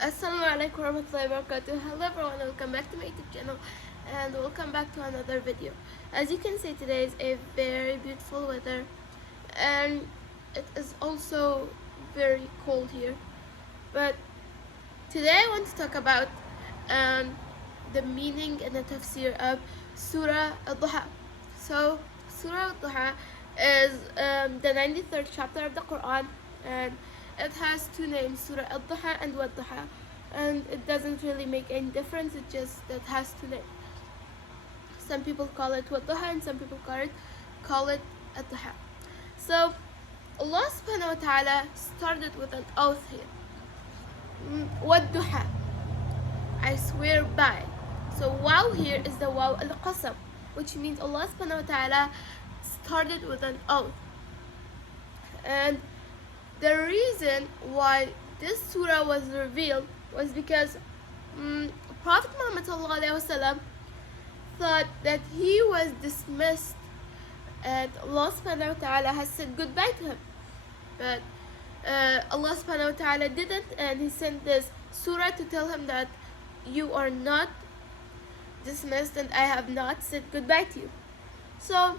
Assalamu alaikum warahmatullahi wabarakatuh. Hello everyone, welcome back to my YouTube channel and welcome back to another video. As you can see, today is a very beautiful weather and it is also very cold here. But today I want to talk about um, the meaning and the tafsir of Surah Duhaa. So Surah Duhaa is the 93rd chapter of the Quran, and it has two names, Surah Duhaa and Duhaa, and it doesn't really make any difference, it just that has two names. Some people call it Duhaa and some people call it Duhaa. So Allah subhanahu wa ta'ala started with an oath here. Duhaa, I swear by. So wow here is the wow al-qasam, which means Allah subhanahu wa ta'ala started with an oath. And the reason why this surah was revealed was because Prophet Muhammad thought that he was dismissed and Allah subhanahu wa ta'ala has said goodbye to him. But Allah subhanahu wa ta'ala didn't, and he sent this surah to tell him that you are not dismissed and I have not said goodbye to you. So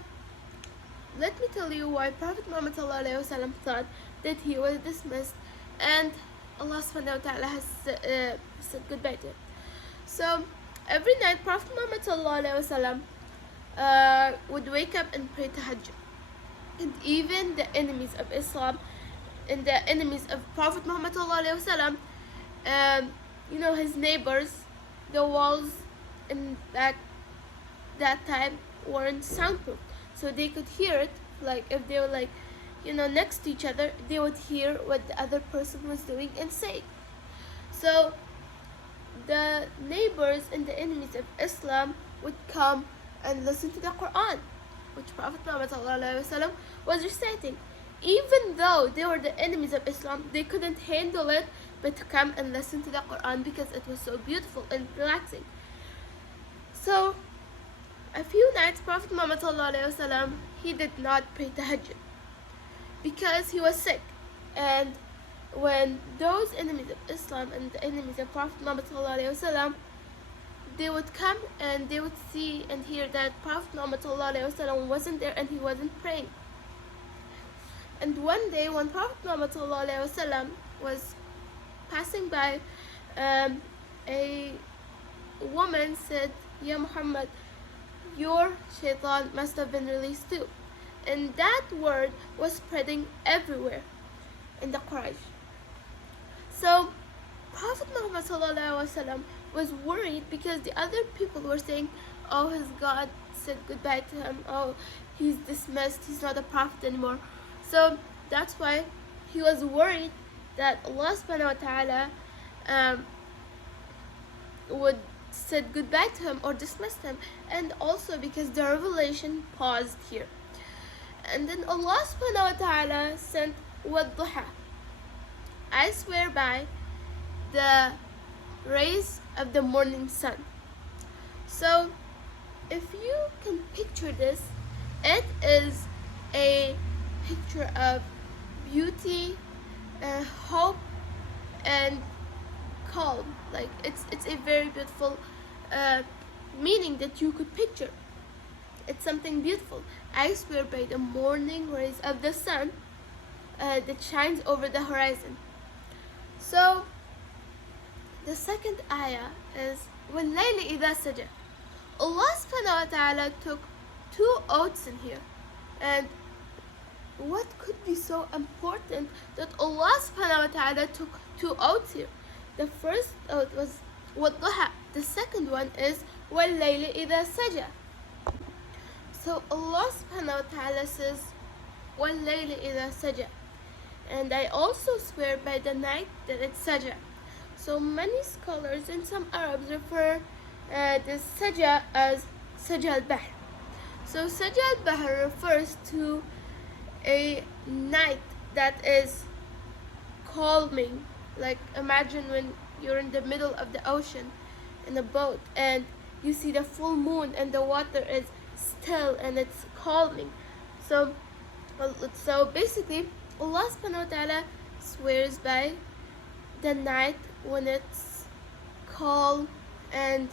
let me tell you why Prophet Muhammad thought that he was dismissed and Allah subhanahu wa ta'ala has said goodbye to him. So every night Prophet Muhammad would wake up and pray tahajjud. And even the enemies of Islam and the enemies of Prophet Muhammad his neighbors, the walls in that time weren't soundproof, so they could hear it. Like if they were next to each other, they would hear what the other person was doing and saying. So the neighbors and the enemies of Islam would come and listen to the Quran, which Prophet Muhammad was reciting. Even though they were the enemies of Islam, they couldn't handle it but to come and listen to the Quran because it was so beautiful and relaxing. So a few nights Prophet Muhammad he did not pray tahajjud because he was sick. And when those enemies of Islam and the enemies of Prophet Muhammad they would come and they would see and hear that Prophet Muhammad wasn't there and he wasn't praying. And one day when Prophet Muhammad was passing by, a woman said, "Ya Muhammad, your shaitan must have been released too." And that word was spreading everywhere in the Quraysh. So Prophet Muhammad was worried because the other people were saying, "Oh, his God said goodbye to him. Oh, he's dismissed. He's not a prophet anymore." So that's why he was worried that Allah subhanahu wa ta'ala would said goodbye to him or dismissed him, and also because the revelation paused here. And then Allah subhanahu wa ta'ala sent Duhaa, I swear by the rays of the morning sun. So if you can picture this, it is a picture of beauty, hope, and calm. Like it's a very beautiful meaning that you could picture. It's something beautiful. I swear by the morning rays of the sun that shines over the horizon. So the second ayah is وَاللَّيْلِ إِذَا سَجَى. Allah subhanahu wa ta'ala took two oaths in here. And what could be so important that Allah subhanahu wa ta'ala took two oaths here? The first oath was وَالضُّحَى. The second one is وَاللَّيْلِ إِذَا سَجَى. So Allah subhanahu wa ta'ala says وَاللَّيْلِ إِذَا سَجَى. And I also swear by the night that it's Sajah. So many scholars and some Arabs refer this Sajah as Sajah al-Bahr. So Sajah al-Bahr refers to a night that is calming. Like imagine when you're in the middle of the ocean in a boat and you see the full moon and the water is still and it's calming. So basically Allah subhanahu wa ta'ala swears by the night when it's calm and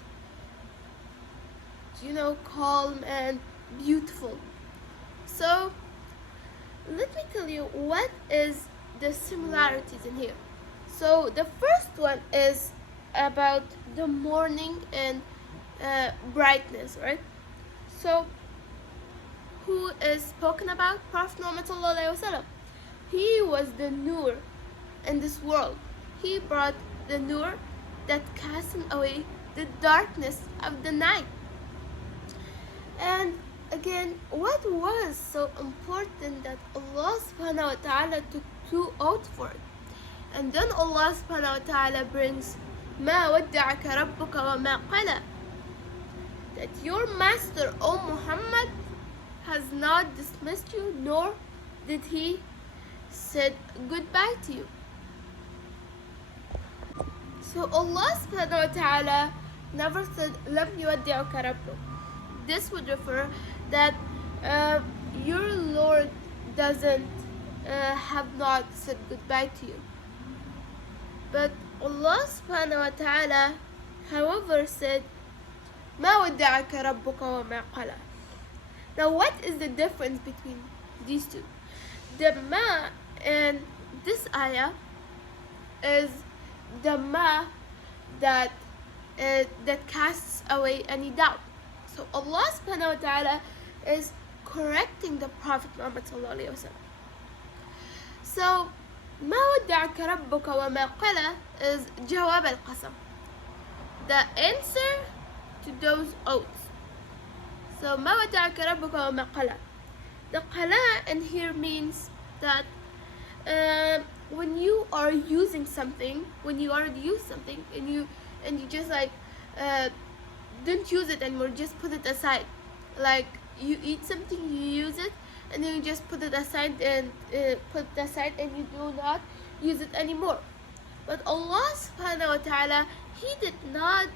calm and beautiful. So let me tell you what is the similarities in here. So the first one is about the morning and brightness, right? So who is spoken about? Prophet Muhammad sallallahu alaihi wasallam. He was the nur in this world. He brought the nur that casting away the darkness of the night. And again, what was so important that Allah subhanahu wa ta'ala took two oaths for it? And then Allah subhanahu wa ta'ala brings ما ودعك ربك وما قلى, that your master, O Muhammad, has not dismissed you, nor did he said goodbye to you. So Allah subhanahu wa ta'ala never said لم يودعك ربك. This would refer that your Lord doesn't have not said goodbye to you. But Allah subhanahu wa ta'ala, however, said ما ودعك ربك وما قلى. Now what is the difference between these two? The ma in this ayah is the ma that casts away any doubt. So Allah subhanahu wa ta'ala is correcting the Prophet Muhammad sallallahu alaihi wasallam. So ما ودعك ربك وما قلى is جواب القسم, the answer to those oaths. So ما ودعك ربك وما قلى. The qala in here means that when you are using something, when you already use something and you just like don't use it anymore, just put it aside. Like you eat something, you use it, and then you just put it aside and you do not use it anymore. But Allah subhanahu wa ta'ala, He did not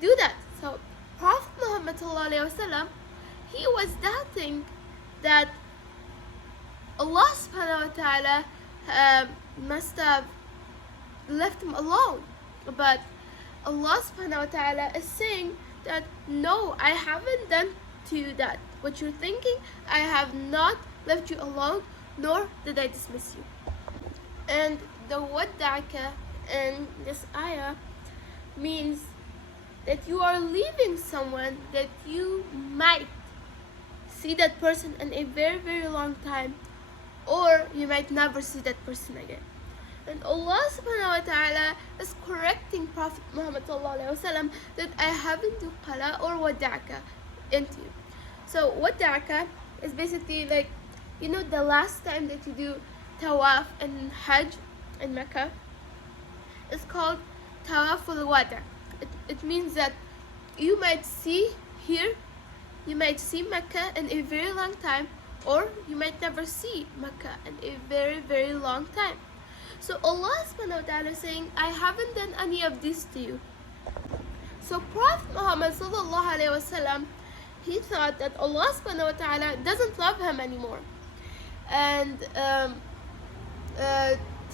do that. So Prophet Muhammad sallallahu alaihi wasallam, he was doubting that Allah subhanahu wa ta'ala must have left him alone. But Allah subhanahu wa ta'ala is saying that no, I haven't done to you that. What you're thinking, I have not left you alone, nor did I dismiss you. And the wadda'aka in this ayah means that you are leaving someone that you might see that person in a very, very long time, or you might never see that person again. And Allah subhanahu wa ta'ala is correcting Prophet Muhammad sallallahu alaihi wasallam that I haven't do qala or wada'aka into you. So wada'aka is basically like, the last time that you do tawaf and hajj in Mecca is called tawaf al-wada'. It means that you might see Mecca in a very long time, or you might never see Mecca in a very, very long time. So Allah subhanahu wa ta'ala is saying, I haven't done any of this to you. So Prophet Muhammad sallallahu alaihi wasallam, he thought that Allah subhanahu wa ta'ala doesn't love him anymore, and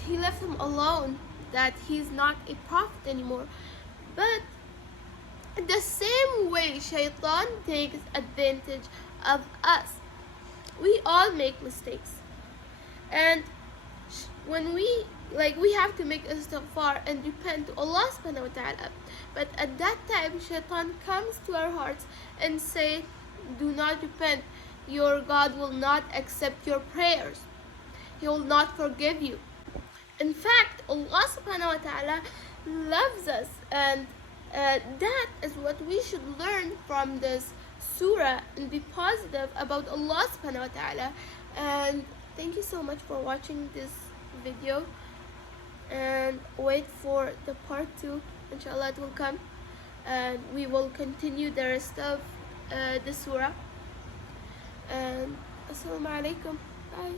he left him alone, that he's not a prophet anymore. But the same way shaitan takes advantage of us. We all make mistakes, and when we have to make istighfar and repent to Allah subhanahu wa ta'ala. But at that time, shaitan comes to our hearts and say, do not repent. Your God will not accept your prayers. He will not forgive you. In fact, Allah subhanahu wa ta'ala loves us, and that is what we should learn from this surah, and be positive about Allah subhanahu wa ta'ala. And thank you so much for watching this video, and wait for the part 2. Inshallah, it will come, and we will continue the rest of the surah. And assalamu alaikum. Bye.